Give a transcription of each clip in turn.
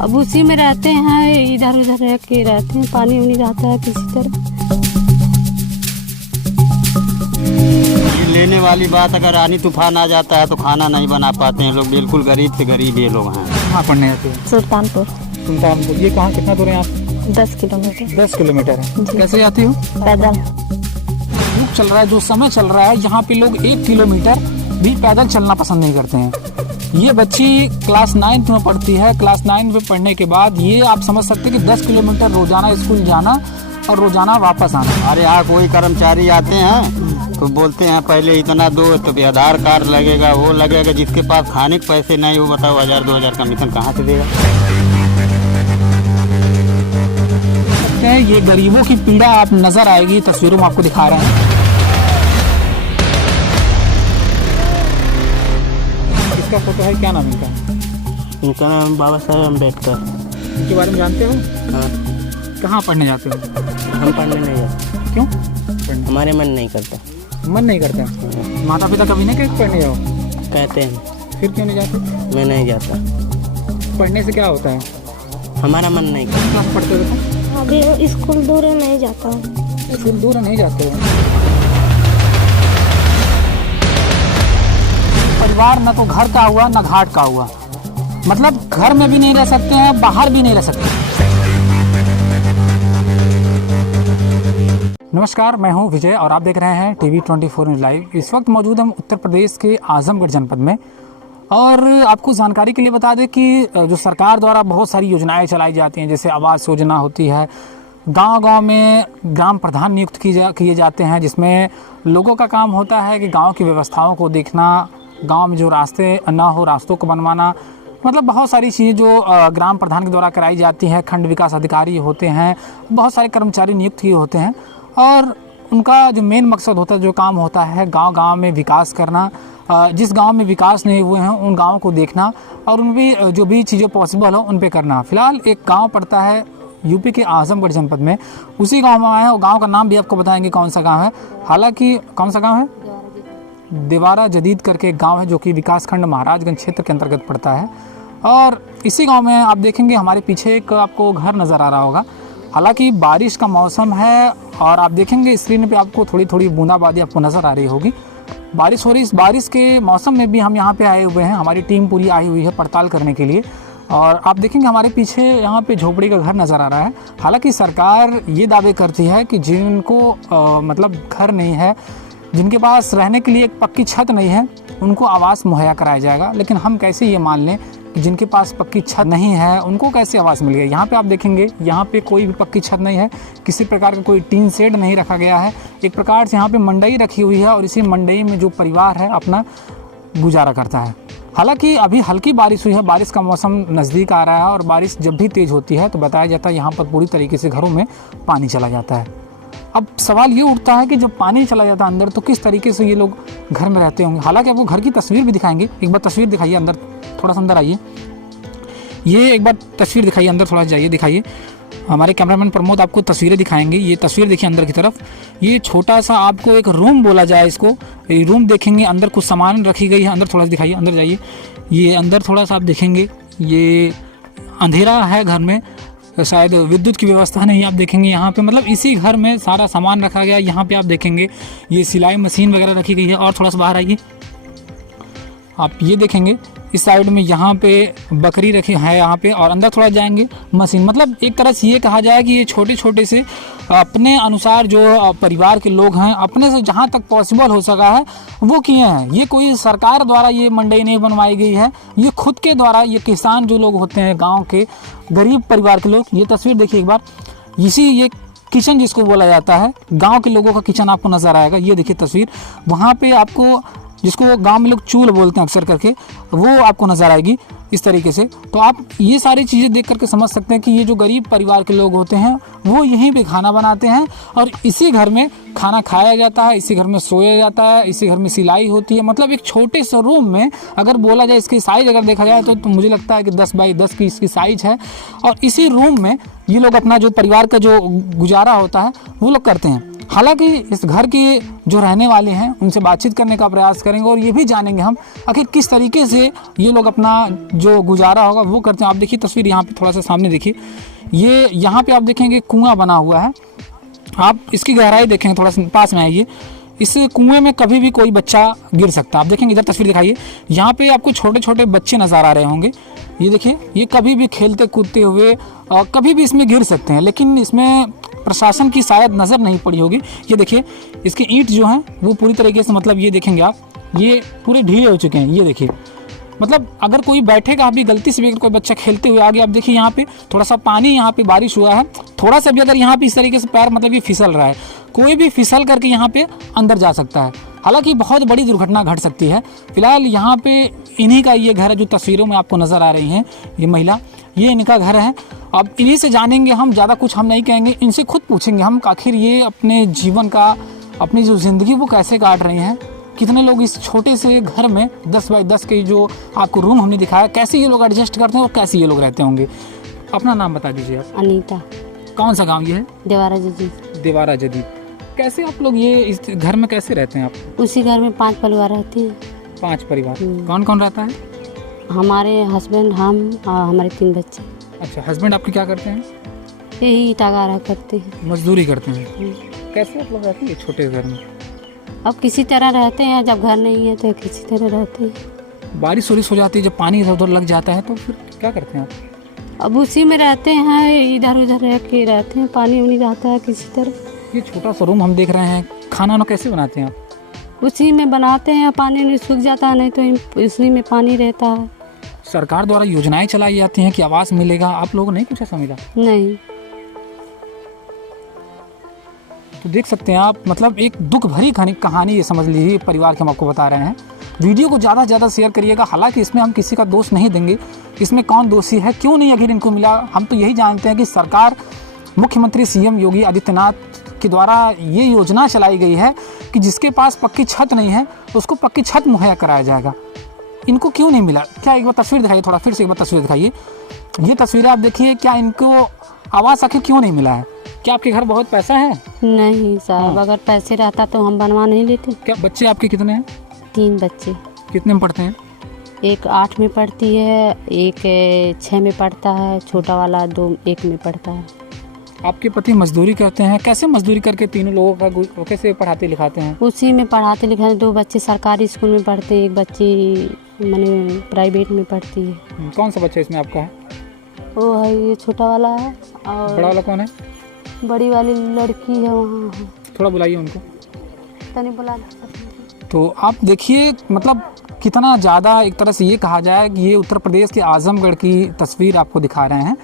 अब उसी में रहते हैं, इधर उधर रह के रहते हैं, पानी उनी रहता है किसी तरह। लेने वाली बात, अगर आनी तूफान आ जाता है तो खाना नहीं बना पाते हैं लोग, बिल्कुल गरीब से गरीब ये लोग हैं। कहाँ पढ़ने आते हैं? सुल्तानपुर। ये कहाँ कितना दूर है यहाँ से? 10 किलोमीटर। 10 किलोमीटर है। कैसे जाती हो? पैदल। युग चल रहा है, जो समय चल रहा है, यहाँ पे लोग 1 किलोमीटर भी पैदल चलना पसंद नहीं करते हैं। ये बच्ची क्लास 9 में पढ़ती है। क्लास 9 में पढ़ने के बाद ये आप समझ सकते हैं कि 10 किलोमीटर रोजाना स्कूल जाना और रोजाना वापस आना। अरे यहाँ कोई कर्मचारी आते हैं तो बोलते हैं पहले इतना दो, तो भी आधार कार्ड लगेगा, वो लगेगा। जिसके पास खाने के पैसे नहीं, वो बताओ 1000-2000 कमीशन कहाँ से देगा? ये गरीबों की पीड़ा आप नजर आएगी, तस्वीरों में आपको दिखा रहे हैं। इसका फोटो है, क्या नाम इनका? इनका नाम बाबा साहेब अम्बेडकर। इनके बारे में जानते हो? हाँ। कहाँ पढ़ने जाते हो? हम पढ़ने नहीं जाते। क्यों? हमारे मन नहीं करता। मन नहीं करता? माता पिता कभी नहीं कहते पढ़ने जाओ? कहते हैं। फिर क्यों नहीं जाते? मैं नहीं जाता। पढ़ने से क्या होता है? हमारा मन नहीं करता। क्लास पढ़ते हो तुम? अभी स्कूल दूर है, नहीं जाता हूँ। स्कूल दूर नहीं जाते हो? परिवार न तो घर का हुआ न घाट का हुआ, मतलब घर में भी नहीं रह सकते हैं, बाहर भी नहीं रह सकते। नमस्कार, मैं हूं विजय और आप देख रहे हैं टीवी 24 न्यूज़ लाइव। इस वक्त मौजूद हम उत्तर प्रदेश के आजमगढ़ जनपद में, और आपको जानकारी के लिए बता दें कि जो सरकार द्वारा बहुत सारी योजनाएं चलाई जाती हैं, जैसे आवास योजना होती है, गांव-गांव में ग्राम प्रधान नियुक्त किए जाते हैं, जिसमें लोगों का काम होता है कि गांव की व्यवस्थाओं को देखना, गांव में जो रास्ते ना हो रास्तों को बनवाना, मतलब बहुत सारी चीज़ें जो ग्राम प्रधान के द्वारा कराई जाती हैं। खंड विकास अधिकारी होते हैं, बहुत सारे कर्मचारी नियुक्त किए होते हैं, और उनका जो मेन मकसद होता है, जो काम होता है, गांव-गांव में विकास करना। जिस गांव में विकास नहीं हुए हैं उन गाँव को देखना और उन भी जो भी चीज़ें पॉसिबल हो उन पे करना। फिलहाल एक गांव पड़ता है यूपी के आजमगढ़ जनपद में, उसी गांव में आए हैं। गांव का नाम भी आपको बताएंगे कौन सा गांव है। हालांकि कौन सा गांव है? देवारा जदीद करके एक गाँव है, जो कि विकासखंड महाराजगंज क्षेत्र के अंतर्गत पड़ता है। और इसी गाँव में आप देखेंगे हमारे पीछे एक आपको घर नज़र आ रहा होगा। हालांकि बारिश का मौसम है और आप देखेंगे स्क्रीन पे आपको थोड़ी थोड़ी बूंदाबांदी आपको नज़र आ रही होगी। बारिश हो रही, इस बारिश के मौसम में भी हम यहाँ पे आए हुए हैं। हमारी टीम पूरी आई हुई है पड़ताल करने के लिए, और आप देखेंगे हमारे पीछे यहाँ पे झोपड़ी का घर नज़र आ रहा है। हालांकि सरकार ये दावे करती है कि जिनको मतलब घर नहीं है, जिनके पास रहने के लिए एक पक्की छत नहीं है, उनको आवास मुहैया कराया जाएगा। लेकिन हम कैसे ये मान लें कि जिनके पास पक्की छत नहीं है उनको कैसे आवास मिल गया? यहाँ पे आप देखेंगे यहाँ पे कोई भी पक्की छत नहीं है, किसी प्रकार का कोई टीन शेड नहीं रखा गया है। एक प्रकार से यहाँ पे मंडई रखी हुई है और इसी मंडई में जो परिवार है अपना गुजारा करता है। हालांकि अभी हल्की बारिश हुई है, बारिश का मौसम नज़दीक आ रहा है, और बारिश जब भी तेज़ होती है तो बताया जाता है यहाँ पर पूरी तरीके से घरों में पानी चला जाता है। अब सवाल ये उठता है कि जब पानी चला जाता है अंदर, तो किस तरीके से ये लोग घर में रहते होंगे। हालांकि आपको घर की तस्वीर भी दिखाएंगे। एक बार तस्वीर दिखाइए, अंदर थोड़ा सा अंदर आइए। ये एक बार तस्वीर दिखाइए, अंदर थोड़ा जाइए, दिखाइए। हमारे कैमरामैन प्रमोद आपको तस्वीरें दिखाएंगे। ये तस्वीर देखिए अंदर की तरफ। ये छोटा सा आपको एक रूम बोला जाए इसको, ये रूम देखेंगे, अंदर कुछ सामान रखी गई है। अंदर थोड़ा सा दिखाइए, अंदर जाइए। ये अंदर थोड़ा सा आप देखेंगे, ये अंधेरा है घर में, शायद विद्युत की व्यवस्था नहीं। आप देखेंगे यहाँ पे मतलब इसी घर में सारा सामान रखा गया। यहाँ पे आप देखेंगे ये सिलाई मशीन वगैरह रखी गई है। और थोड़ा सा बाहर आइए, आप ये देखेंगे इस साइड में यहाँ पे बकरी रखी है यहाँ पे, और अंदर थोड़ा जाएंगे मशीन। मतलब एक तरह से ये कहा जाए कि ये छोटे छोटे से अपने अनुसार जो परिवार के लोग हैं अपने से जहाँ तक पॉसिबल हो सका है वो किए हैं। ये कोई सरकार द्वारा ये मंडई नहीं बनवाई गई है, ये खुद के द्वारा, ये किसान जो लोग होते हैं गाँव के गरीब परिवार के लोग। ये तस्वीर देखिए एक बार, इसी ये किचन जिसको बोला जाता है, गांव के लोगों का किचन आपको नज़र आएगा। ये देखिए तस्वीर, वहाँ पे आपको जिसको गांव में लोग चूल्हा बोलते हैं अक्सर करके, वो आपको नज़र आएगी इस तरीके से। तो आप ये सारी चीज़ें देख करके समझ सकते हैं कि ये जो गरीब परिवार के लोग होते हैं वो यहीं पे खाना बनाते हैं, और इसी घर में खाना खाया जाता है, इसी घर में सोया जाता है, इसी घर में सिलाई होती है। मतलब एक छोटे से रूम में अगर बोला जाए, इसकी साइज़ अगर देखा जाए तो मुझे लगता है कि 10 बाई 10 की इसकी साइज़ है। और इसी रूम में ये लोग अपना जो परिवार का जो गुजारा होता है वो लोग करते हैं। हालांकि इस घर के जो रहने वाले हैं उनसे बातचीत करने का प्रयास करेंगे और ये भी जानेंगे हम आखिर किस तरीके से ये लोग अपना जो गुजारा होगा वो करते हैं। आप देखिए तस्वीर यहाँ पे थोड़ा सा सामने देखिए, ये यहाँ पे आप देखेंगे कुआं बना हुआ है। आप इसकी गहराई देखेंगे, थोड़ा सा पास में आइए। इस कुएं में कभी भी कोई बच्चा गिर सकता है। आप देखेंगे, इधर तस्वीर दिखाइए, यहाँ पे आपको छोटे छोटे बच्चे नज़र आ रहे होंगे। ये देखिए, ये कभी भी खेलते कूदते हुए कभी भी इसमें गिर सकते हैं, लेकिन इसमें प्रशासन की शायद नज़र नहीं पड़ी होगी। ये देखिए, इसके ईंट जो हैं वो पूरी तरीके से, मतलब ये देखेंगे आप, ये पूरे ढीले हो चुके हैं। ये देखिए, मतलब अगर कोई बैठेगा अभी गलती से भी, अगर कोई बच्चा खेलते हुए आगे, आप देखिए यहाँ पे थोड़ा सा पानी, यहाँ पे बारिश हुआ है, थोड़ा सा भी अगर यहाँ पे इस तरीके से पैर, मतलब ये फिसल रहा है, कोई भी फिसल करके यहाँ पे अंदर जा सकता है। हालांकि बहुत बड़ी दुर्घटना घट सकती है। फिलहाल यहाँ पे इन्हीं का ये घर है जो तस्वीरों में आपको नज़र आ रही हैं, ये महिला, ये इनका घर है। अब इन्हीं से जानेंगे हम, ज़्यादा कुछ हम नहीं कहेंगे, इनसे खुद पूछेंगे हम आखिर ये अपने जीवन का, अपनी जो ज़िंदगी वो कैसे काट रही हैं। कितने लोग इस छोटे से घर में 10 बाई 10 के जो आपको रूम हमने दिखाया, कैसे ये लोग एडजस्ट करते हैं और कैसे ये लोग रहते होंगे। अपना नाम बता दीजिए आप। अनीता। कौन सा गांव ये है? देवारा जदीद। देवारा जदीद। कैसे आप लोग ये इस घर में कैसे रहते हैं आप? उसी घर में 5 परिवार रहते हैं। 5 परिवार। कौन कौन रहता है? हमारे हस्बैंड, हम और हमारे 3 बच्चे। अच्छा, हस्बैंड आपके क्या करते हैं? यही ईटा गारा करते हैं, मजदूरी करते हैं। कैसे आप लोग रहते हैं छोटे घर में? अब किसी तरह रहते हैं, जब घर नहीं है तो किसी तरह रहते हैं। बारिश वारिश हो जाती है, जब पानी इधर उधर लग जाता है तो फिर क्या करते हैं आप? अब उसी में रहते हैं, इधर उधर रह के रहते हैं, पानी उनी रहता है किसी तरह। ये छोटा सा रूम हम देख रहे हैं, खाना वाना कैसे बनाते हैं आप? उसी में बनाते हैं, पानी नहीं सूख जाता है, नहीं तो उसी में पानी रहता है। सरकार द्वारा योजनाएं चलाई जाती हैं कि आवास मिलेगा, आप लोगों ने कुछ ऐसा मिला? नहीं। तो देख सकते हैं आप, मतलब एक दुख भरी कहानी ये समझ लीजिए परिवार की हम आपको बता रहे हैं। वीडियो को ज़्यादा से ज़्यादा शेयर करिएगा। हालांकि इसमें हम किसी का दोष नहीं देंगे, इसमें कौन दोषी है, क्यों नहीं आखिर इनको मिला। हम तो यही जानते हैं कि सरकार, मुख्यमंत्री सीएम योगी आदित्यनाथ के द्वारा ये योजना चलाई गई है कि जिसके पास पक्की छत नहीं है उसको पक्की छत मुहैया कराया जाएगा। इनको क्यों नहीं मिला? क्या एक बार तस्वीर दिखाइए, थोड़ा फिर से एक बार तस्वीर दिखाइए। ये तस्वीरें आप देखिए, क्या इनको आवास आखिर क्यों नहीं मिला है? क्या आपके घर बहुत पैसा है? नहीं साहब, अगर पैसे रहता तो हम बनवा नहीं लेते। क्या बच्चे आपके कितने हैं? 3 बच्चे। कितने में पढ़ते हैं? एक 8 में पढ़ती है, एक 6 में पढ़ता है, छोटा वाला 1 में पढ़ता है। आपके पति मजदूरी करते हैं, कैसे मजदूरी करके तीनों लोगों का कैसे पढ़ाते लिखाते हैं? उसी में पढ़ाते लिखाते। 2 बच्चे सरकारी स्कूल में पढ़ते हैं, एक बच्ची मैंने प्राइवेट में पढ़ती है। कौन सा बच्चा इसमें आपका है? वो है, ये छोटा वाला है। और बड़ा वाला कौन है? बड़ी वाली लड़की है वहाँ है। थोड़ा बुलाइए उनको। तनी बुला। तो आप देखिए, मतलब कितना ज़्यादा, एक तरह से ये कहा जाए कि ये उत्तर प्रदेश के आजमगढ़ की तस्वीर आपको दिखा रहे हैं।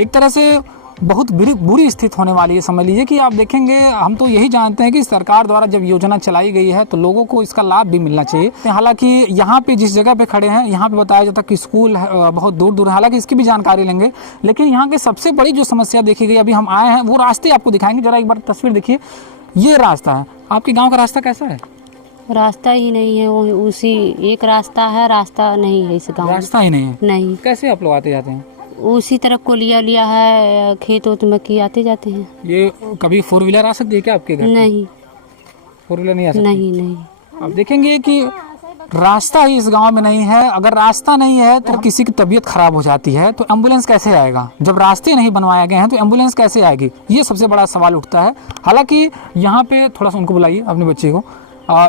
एक तरह से बहुत बुरी स्थिति होने वाली है, समझ लीजिए कि आप देखेंगे। हम तो यही जानते हैं कि सरकार द्वारा जब योजना चलाई गई है तो लोगों को इसका लाभ भी मिलना चाहिए। हालांकि यहाँ पे जिस जगह पे खड़े हैं, यहाँ पे बताया जाता है कि स्कूल बहुत दूर दूर है, हालांकि इसकी भी जानकारी लेंगे। लेकिन यहाँ की सबसे बड़ी जो समस्या देखी गई, अभी हम आए हैं वो रास्ते आपको दिखाएंगे। जरा एक बार तस्वीर देखिए, ये रास्ता है। आपके गाँव का रास्ता कैसा है? रास्ता ही नहीं है, वो उसी एक रास्ता है, रास्ता नहीं है इस गाँव में। रास्ता ही नहीं है? नहीं। कैसे आप लोग आते जाते हैं? उसी तरह को लिया है, खेत उत में की आते जाते हैं। ये कभी 4 व्हीलर आ सकती है क्या आपके घर? नहीं, 4 व्हीलर नहीं आ सकती? नहीं। आप देखेंगे कि रास्ता ही इस गांव में नहीं है। अगर रास्ता नहीं है तो किसी की तबीयत खराब हो जाती है तो एम्बुलेंस कैसे आएगा? जब रास्ते नहीं बनवाए गए हैं तो एम्बुलेंस कैसे आएगी? ये सबसे बड़ा सवाल उठता है। हालांकि यहाँ पे थोड़ा सा उनको बुलाइए, अपने बच्चे को।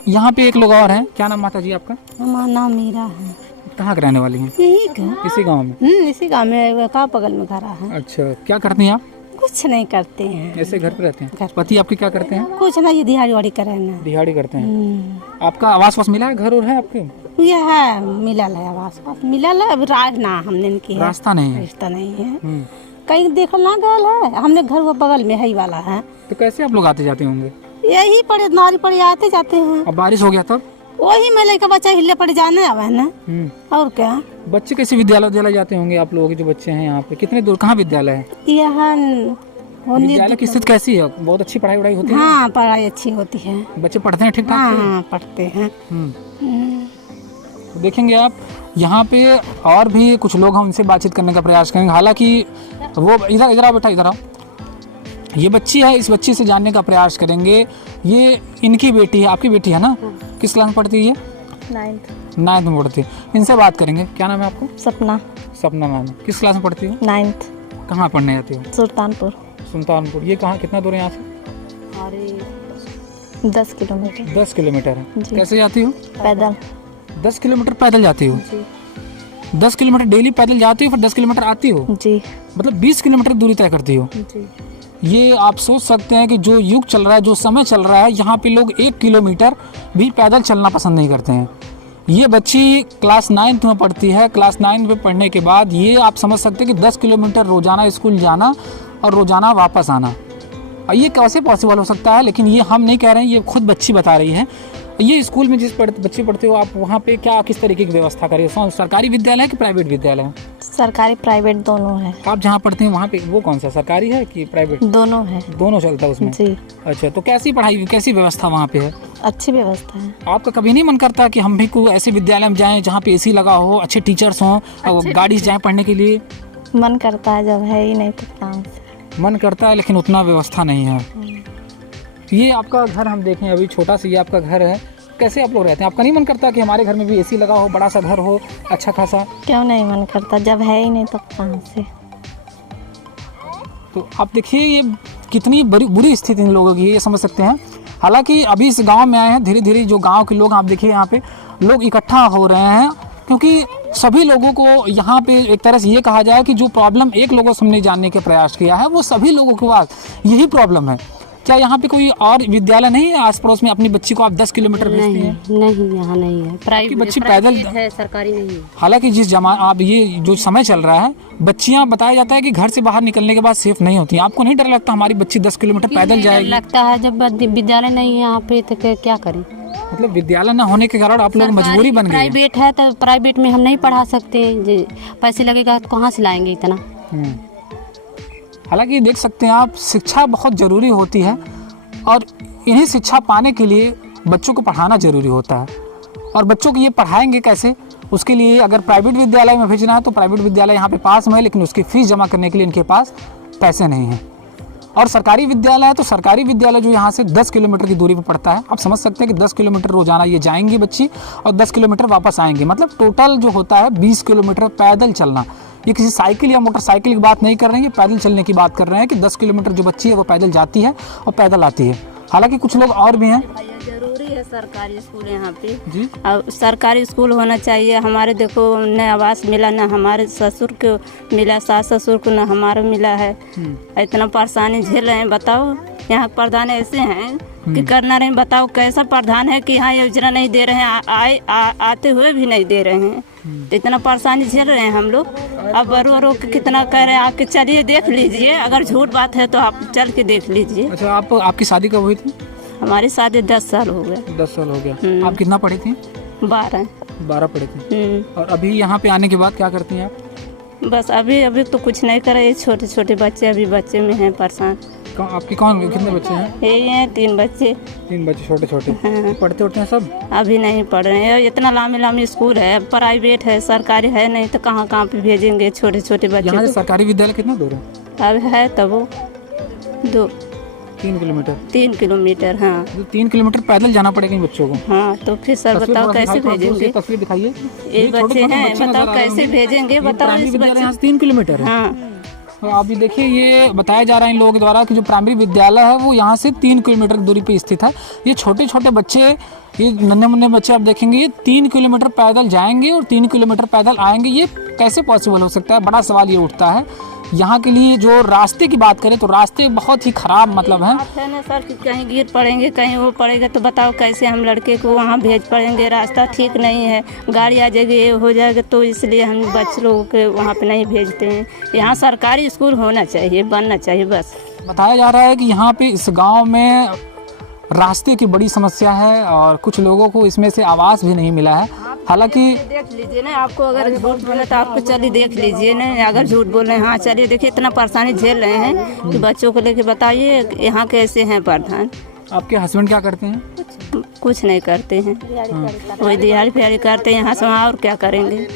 यहाँ पे एक लोग और हैं। क्या नाम माता जी आपका? हमारा नाम मीरा है। कहाँ के रहने वाली हैं? यही का, इसी गांव में? इसी गाँव में, का बगल में घर है। अच्छा, क्या करती हैं आप? कुछ नहीं करते हैं, ऐसे घर पे रहते हैं। घर। पति आपके क्या करते हैं? कुछ नहीं, ये दिहाड़ी वाड़ी करे ना। दिहाड़ी करते हैं। आपका आवास वास मिला है? घर और है आपके? ये है, मिलल है आवास वास मिलल है। अब राज ना हमने की है, रास्ता नहीं है। रास्ता नहीं है। कहीं देखल ना गल है, हमने घर वो बगल में है ही वाला है। तो कैसे आप लोग आते जाते होंगे? यही पड़े नारी पड़े आते जाते हैं। अब बारिश हो गया तब? वही में लड़का बच्चा हिले पड़ जाने आवे ना, और क्या। बच्चे कैसे विद्यालय जाते होंगे आप लोगों के जो बच्चे हैं यहाँ पे? कितने दूर, कहाँ विद्यालय है? यहाँ विद्यालय की स्थिति कैसी है? बहुत अच्छी पढ़ाई वढ़ाई होती है? हाँ, पढ़ाई अच्छी होती है। बच्चे पढ़ते हैं ठीक ठाक? हाँ, पढ़ते हैं। देखेंगे आप यहाँ पे और भी कुछ लोग, हम उनसे बातचीत करने का प्रयास करेंगे। हालांकि वो इधर आओ बेटा, इधर आओ। ये बच्ची है, इस बच्ची से जानने का प्रयास करेंगे। ये इनकी बेटी है, आपकी बेटी है ना? किस क्लास में पढ़ती है ये? 9th में पढ़ती है। इनसे बात करेंगे। क्या नाम है आपको? सपना। सपना नाम है। किस क्लास में पढ़ती हो? 9th। कहाँ पढ़ने जाती हो? सुल्तानपुर। सुल्तानपुर। ये कहाँ, कितना दूर है यहाँ से? 10 किलोमीटर। 10 किलोमीटर है। जी। कैसे जाती हो? पैदल। 10 किलोमीटर पैदल जाती हो? जी। 10 किलोमीटर डेली पैदल जाती हो, फिर 10 किलोमीटर आती हो? जी। मतलब 20 किलोमीटर दूरी तय करती हो? जी। ये आप सोच सकते हैं कि जो युग चल रहा है, जो समय चल रहा है, यहाँ पे लोग 1 किलोमीटर भी पैदल चलना पसंद नहीं करते हैं। ये बच्ची क्लास 9th में पढ़ती है। क्लास 9 में पढ़ने के बाद ये आप समझ सकते हैं कि 10 किलोमीटर रोजाना स्कूल जाना और रोजाना वापस आना, ये कैसे पॉसिबल हो सकता है? लेकिन ये हम नहीं कह रहे हैं, ये खुद बच्ची बता रही है। ये स्कूल में जिस बच्ची पढ़ते हो आप, वहाँ पे क्या किस तरीके की व्यवस्था करी हो? सरकारी विद्यालय है कि प्राइवेट विद्यालय है? सरकारी प्राइवेट दोनों है। आप जहाँ पढ़ते हैं वहाँ पे वो कौन सा, सरकारी है कि प्राइवेट? दोनों है। दोनों चलता है उसमें? जी। अच्छा, तो कैसी पढ़ाई, कैसी व्यवस्था वहाँ पे है? अच्छी व्यवस्था है। आपका कभी नहीं मन करता कि हम भी कोई ऐसे विद्यालय में जाएं जहाँ पे AC लगा हो, अच्छे टीचर्स हों, गाड़ी से जाएं पढ़ने के लिए? मन करता है, जब है ही नहीं तो कहाँ से। मन करता है, लेकिन उतना व्यवस्था नहीं है। ये आपका घर हम देखें, अभी छोटा सा ये आपका घर है, कैसे आप लोग रहते हैं? आपका नहीं मन करता कि हमारे घर में भी AC लगा हो, बड़ा सा घर हो, अच्छा खासा? क्यों नहीं मन करता, जब है ही नहीं तो कहाँ से। तो आप देखिए ये कितनी बुरी स्थिति इन लोगों की है, ये समझ सकते हैं। हालांकि अभी इस गांव में आए हैं, धीरे धीरे जो गांव के लोग, आप देखिए यहाँ पे लोग इकट्ठा हो रहे हैं, क्योंकि सभी लोगों को यहाँ पे एक तरह से ये कहा जाए कि जो प्रॉब्लम एक लोगों से हमने जानने के प्रयास किया है, वो सभी लोगों के पास यही प्रॉब्लम है। क्या यहाँ पे कोई और विद्यालय नहीं है आस पड़ोस में? अपनी बच्ची को आप 10 किलोमीटर भेजती हैं? नहीं, यहाँ नहीं है। आपकी बच्ची पैदल है, सरकारी नहीं है। हालांकि जिस जमाना, आप ये जो समय चल रहा है, बच्चियां बताया जाता है कि घर से बाहर निकलने के बाद सेफ नहीं होती। आपको नहीं डर लगता हमारी बच्ची 10 किलोमीटर पैदल जाएगी? लगता है, जब विद्यालय नहीं है यहाँ पे तो क्या करें? मतलब विद्यालय न होने के कारण आप लोग मजबूरी बन गई? प्राइवेट है तो प्राइवेट में हम नहीं पढ़ा सकते, पैसे लगेगा तो कहाँ से लाएंगे इतना। हालांकि देख सकते हैं आप, शिक्षा बहुत ज़रूरी होती है और इन्हीं शिक्षा पाने के लिए बच्चों को पढ़ाना ज़रूरी होता है। और बच्चों को ये पढ़ाएंगे कैसे? उसके लिए अगर प्राइवेट विद्यालय में भेजना है तो प्राइवेट विद्यालय यहाँ पे पास में है, लेकिन उसकी फ़ीस जमा करने के लिए इनके पास पैसे नहीं हैं। और सरकारी विद्यालय है तो सरकारी विद्यालय जो यहाँ से 10 किलोमीटर की दूरी पर पड़ता है, आप समझ सकते हैं कि 10 किलोमीटर रोजाना ये जाएंगी बच्ची और 10 किलोमीटर वापस आएंगे। मतलब टोटल जो होता है 20 किलोमीटर पैदल चलना। ये किसी साइकिल या मोटरसाइकिल की बात नहीं कर रहे हैं, ये पैदल चलने की बात कर रहे हैं कि 10 किलोमीटर जो बच्ची है वो पैदल जाती है और पैदल आती है। हालांकि कुछ लोग और भी हैं। जरूरी है सरकारी स्कूल यहाँ पे जी। अब सरकारी स्कूल होना चाहिए। हमारे देखो न आवास मिला, न हमारे ससुर को मिला, सास ससुर को न हमारा मिला है। इतना परेशानी झेल रहे हैं। बताओ, यहाँ प्रधान ऐसे हैं कि करना नहीं। बताओ कैसा प्रधान है कि यहाँ योजना नहीं दे रहे हैं, आते हुए भी नहीं दे रहे हैं। तो इतना परेशानी झेल रहे हैं हम लोग। अब रो के कितना कह रहे हैं, आके चलिए देख लीजिए, अगर झूठ बात है तो आप चल के देख लीजिए। अच्छा, आपकी शादी कब हुई थी? हमारी शादी 10 साल हो गए। 10 साल हो गया। आप कितना पढ़ी थी? 12 पढ़ी थी। और अभी यहाँ पे आने के बाद क्या करती हैं आप? बस अभी तो कुछ नहीं कर रहे। छोटे छोटे बच्चे अभी बच्चे में हैं परेशान। आपके कितने बच्चे हैं? यही हैं 3 बच्चे। 3 बच्चे छोटे छोटे। हाँ। पढ़ते उठते हैं सब? अभी नहीं पढ़ रहे हैं। इतना लामी स्कूल है, प्राइवेट है, सरकारी है नहीं तो कहाँ पे भेजेंगे छोटे छोटे बच्चे। यहाँ से सरकारी विद्यालय कितना दूर है? अब है तब वो 3 किलोमीटर। 3 किलोमीटर। हाँ, 3 किलोमीटर पैदल जाना पड़ेगा इन बच्चों को। हाँ, तो फिर सर बताओ कैसे भेजेंगे? तस्वीर दिखाइए। ये बच्चे हैं, बताओ कैसे भेजेंगे? बताओ इस बच्चे। यहाँ से 3 किलोमीटर है। हाँ, तो आप भी देखिए, ये बताया जा रहा है इन लोगों के द्वारा कि जो प्राइमरी विद्यालय है वो यहाँ से 3 किलोमीटर दूरी पे स्थित है। ये छोटे छोटे बच्चे, ये नन्हे मुन्ने बच्चे आप देखेंगे, ये 3 किलोमीटर पैदल जाएंगे और 3 किलोमीटर पैदल आएंगे। ये कैसे पॉसिबल हो सकता है? बड़ा सवाल ये उठता है। यहाँ के लिए जो रास्ते की बात करें तो रास्ते बहुत ही खराब मतलब हैं। है ना सर कि कहीं गिर पड़ेंगे, कहीं वो पड़ेगा, तो बताओ कैसे हम लड़के को वहाँ भेज पड़ेंगे? रास्ता ठीक नहीं है, गाड़ी आ जाएगी, ये हो जाएगा, तो इसलिए हम बच्चे लोगों के वहाँ पे नहीं भेजते हैं। यहाँ सरकारी स्कूल होना चाहिए, बनना चाहिए बस। बताया जा रहा है कि यहाँ पे इस गांव में रास्ते की बड़ी समस्या है और कुछ लोगों को इसमें से आवास भी नहीं मिला है। हालांकि देख लीजिए ना, आपको अगर झूठ बोले तो आपको चलिए देख लीजिए ना, अगर झूठ बोल रहे हैं हाँ चलिए देखिए। इतना परेशानी झेल रहे हैं कि बच्चों को लेके बताइए यहाँ कैसे हैं प्रधान। आपके हस्बैंड क्या करते हैं? कुछ नहीं करते हैं, वही दिहाड़ी फिहाड़ी करते हैं यहाँ से वहाँ, और क्या करेंगे?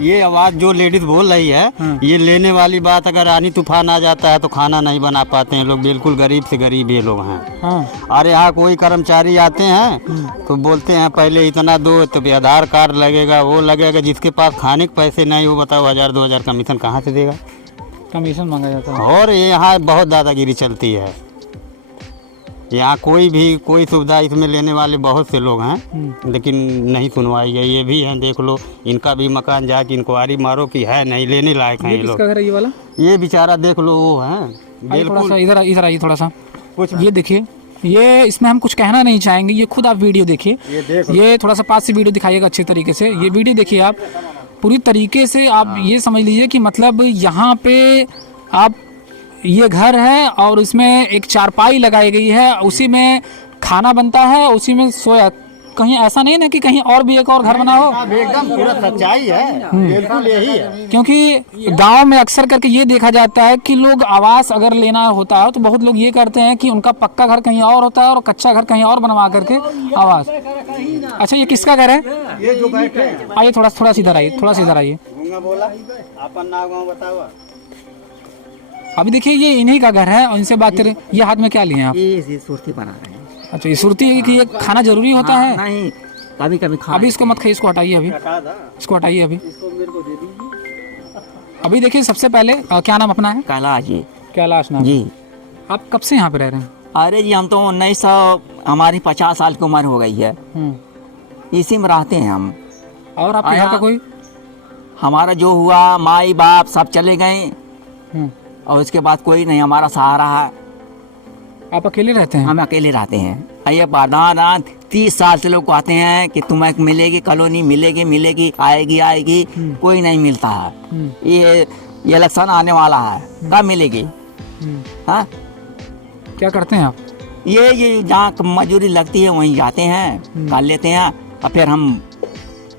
ये आवाज़ जो लेडीज बोल रही है, ये लेने वाली बात, अगर आनी तूफान आ जाता है तो खाना नहीं बना पाते हैं लोग, बिल्कुल गरीब से गरीब ये लोग हैं। हाँ। और यहाँ कोई कर्मचारी आते हैं तो बोलते हैं पहले इतना दो, तो भी आधार कार्ड लगेगा, वो लगेगा। जिसके पास खाने के पैसे नहीं, वो बताओ 1000-2000 कमीशन कहाँ से देगा? कमीशन मांगा जाता है। और यहाँ बहुत दादागिरी चलती है। यहाँ कोई सुविधा इसमें लेने वाले बहुत से लोग हैं, लेकिन नहीं सुनवाई है। ये भी हैं, देख लो, इनका भी मकान जाके इंक्वायरी मारो कि है नहीं, लेने लायक हैं ये लोग। किसका घर है ये वाला? ये बेचारा देख लो, वो है थोड़ा सा इधर आइए थोड़ा सा। कुछ ये देखिए, ये इसमें हम कुछ कहना नहीं चाहेंगे, ये खुद आप वीडियो देखिए। ये थोड़ा सा पास से वीडियो दिखाइएगा अच्छे तरीके से। ये वीडियो देखिए आप पूरी तरीके से, आप ये समझ लीजिए कि मतलब यहाँ पे आप, ये घर है और इसमें एक चारपाई लगाई गई है, उसी में खाना बनता है, उसी में सोया। कहीं ऐसा नहीं ना कि कहीं और भी एक और घर बना हो? एकदम पूरा सच्चाई है, बिल्कुल यही है। क्योंकि गांव में अक्सर करके ये देखा जाता है कि लोग आवास अगर लेना होता है तो बहुत लोग ये करते हैं कि उनका पक्का घर कहीं और होता है और कच्चा घर कहीं और बनवा करके आवास। अच्छा, ये किसका घर है? ये जो बैठे हैं, आइए थोड़ा सा इधर आइए, थोड़ा सा इधर आइए। बोला अपन नाम गाँव बताओ। अभी देखिए, ये इन्हीं का घर है और इनसे बात करें। ये हाथ में क्या लिए हैं आप? ये सुर्ती बना रहे हैं। अच्छा, ये सुरती है कि ये खाना जरूरी होता है? नहीं, कभी कभी खा। अभी इसको मत खाइए, इसको हटाइए, अभी इसको हटाइए। अभी देखिए, सबसे पहले क्या नाम अपना है? कैलाश जी। कैलाश नाम जी। आप कब से यहाँ पे रह रहे हैं? अरे जी, हम तो 1900, हमारी 50 साल की उम्र हो गई है, इसी में रहते हैं हम। और आपके घर का कोई? हमारा जो हुआ, माई बाप सब चले गए और उसके बाद कोई नहीं हमारा सहारा है। आप अकेले रहते हैं? हम अकेले रहते हैं। ये बादान 30 साल से लोग कहते हैं कि तुम्हें मिलेगी कॉलोनी, मिलेगी, आएगी, कोई नहीं मिलता है। ये इलेक्शन आने वाला है, कब मिलेगी? हाँ, क्या करते हैं आप? ये जहाँ मजदूरी लगती है वहीं जाते हैं, कर लेते हैं। और फिर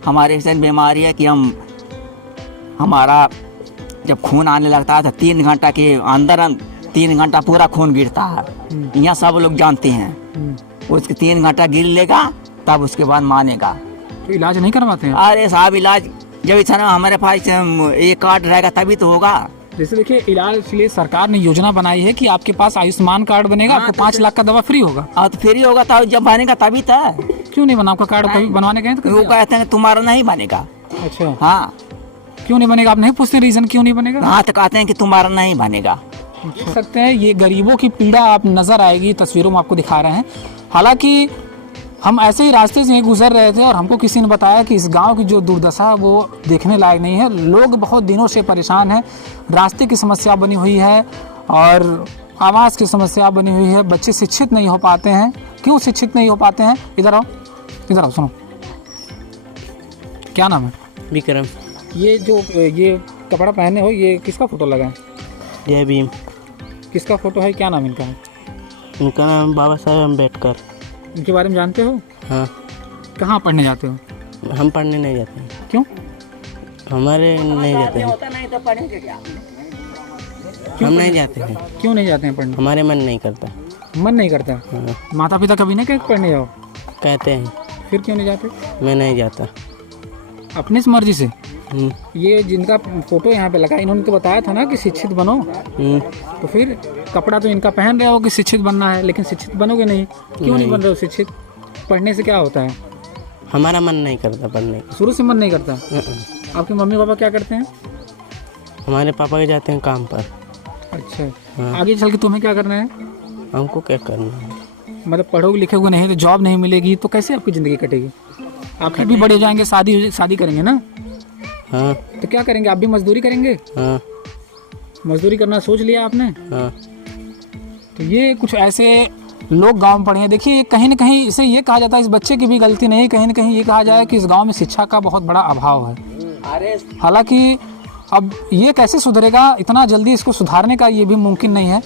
हमारे से बीमारी है कि हमारा जब खून आने लगता है तो 3 घंटा के अंदर 3 घंटा पूरा खून गिरता है। यहाँ सब लोग जानते हैं। उसके 3 घंटा गिर लेगा तब उसके बाद मानेगा। तो इलाज नहीं करवाते हैं? अरे साहब, इलाज जब इतना हमारे पास एक कार्ड रहेगा तभी तो होगा। जैसे देखिए, इलाज के लिए सरकार ने योजना बनाई है कि आपके पास आयुष्मान कार्ड बनेगा, आपको 5 लाख का दवा फ्री होगा। हाँ, तो फ्री होगा तो जब बनेगा तभी तो। क्यों नहीं बना आपका कार्ड? कभी बनवाने गए तो वो कहते हैं तुम्हारा नहीं बनेगा। अच्छा, हाँ, क्यों नहीं बनेगा? आप नहीं पूछते रीजन क्यों नहीं बनेगा? हाँ, तो कहते हैं कि तुम्हारा नहीं बनेगा। देख सकते हैं, ये गरीबों की पीड़ा आप नजर आएगी, तस्वीरों में आपको दिखा रहे हैं। हालांकि हम ऐसे ही रास्ते से गुजर रहे थे और हमको किसी ने बताया कि इस गांव की जो दुर्दशा वो देखने लायक नहीं है। लोग बहुत दिनों से परेशान हैं, रास्ते की समस्या बनी हुई है और आवास की समस्या बनी हुई है। बच्चे शिक्षित नहीं हो पाते हैं। क्यों शिक्षित नहीं हो पाते हैं? इधर आओ, सुनो। क्या नाम है? विक्रम। ये कपड़ा पहने हो, ये किसका फोटो लगा है? जय भीम। किसका फोटो है? क्या नाम इनका है? उनका नाम बाबा साहेब अम्बेडकर। इनके बारे में जानते हो? हाँ। कहाँ पढ़ने जाते हो? हम पढ़ने नहीं जाते हैं। क्यों? हमारे नहीं जाते हैं। हम नहीं जाते हैं। क्यों नहीं जाते हैं पढ़ने? हमारे मन नहीं करता। मन नहीं करता? हाँ। माता पिता कभी नहीं कहते पढ़ने जाओ? कहते हैं। फिर क्यों नहीं जाते? मैं नहीं जाता। अपनी मर्जी से? ये जिनका फोटो यहाँ पे लगा, इन्होंने तो बताया था ना कि शिक्षित बनो। तो फिर कपड़ा तो इनका पहन रहे हो कि शिक्षित बनना है, लेकिन शिक्षित बनोगे नहीं। क्यों नहीं बन रहे हो शिक्षित? पढ़ने से क्या होता है? हमारा मन नहीं करता पढ़ने का। शुरू से मन नहीं करता? आपके मम्मी पापा क्या करते हैं? हमारे पापा के जाते हैं काम पर। अच्छा। हाँ। आगे चल के तुम्हें क्या करना है? हमको क्या करना है? मतलब पढ़ोगे लिखोगे नहीं तो जॉब नहीं मिलेगी, तो कैसे आपकी ज़िंदगी कटेगी? आप भी बड़े जाएंगे, शादी करेंगे ना? हाँ। तो क्या करेंगे? आप भी मजदूरी करेंगे? हाँ। मजदूरी करना सोच लिया आपने? हाँ। तो ये कुछ ऐसे लोग गांव में पढ़े हैं। देखिए, कहीं ना कहीं इसे ये कहा जाता है, इस बच्चे की भी गलती नहीं, कहीं ना कहीं ये कहा जाए कि इस गांव में शिक्षा का बहुत बड़ा अभाव है। हालांकि अब ये कैसे सुधरेगा? इतना जल्दी इसको सुधारने का ये भी मुमकिन नहीं है।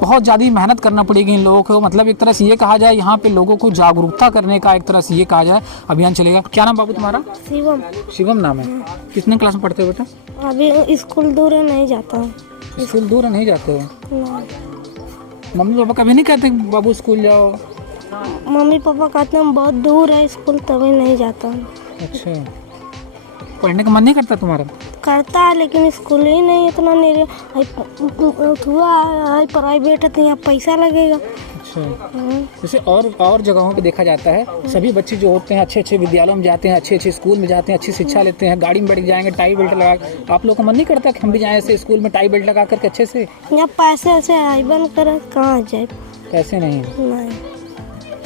बहुत ज़्यादा मेहनत करना पड़ेगी इन लोगों को। मतलब एक तरह से ये कहा जाए, यहाँ पे लोगों को जागरूकता करने का एक तरह से ये कहा जाए अभियान चलेगा। क्या नाम बाबू तुम्हारा? शिवम। शिवम नाम है। कितने क्लास में पढ़ते हो बेटा? अभी स्कूल दूर है, नहीं जाता हूँ। स्कूल दूर नहीं जाते हो? नहीं। मम्मी पापा कभी नहीं कहते बाबू स्कूल जाओ? मम्मी पापा कहते हैं बहुत दूर है स्कूल, तभी नहीं जाता हूँ। अच्छा। पढ़ने का मन नहीं करता तुम्हारा? करता है लेकिन स्कूल ही नहीं इतना नहीं हुआ है, प्राइवेट है तो यहाँ पैसा लगेगा। अच्छा, जैसे और जगहों पे देखा जाता है सभी बच्चे जो होते हैं अच्छे अच्छे विद्यालयों में जाते हैं, अच्छे अच्छे स्कूल में जाते हैं, अच्छी शिक्षा लेते हैं, गाड़ी में बैठ जाएंगे टाई बेल्ट लगा। आप लोग का मन नहीं करता कि हम भी जाएं ऐसे स्कूल में टाई बेल्ट लगा करके अच्छे से? यहाँ पैसे ऐसे आई बन कर कहाँ जाए? पैसे नहीं। नहीं,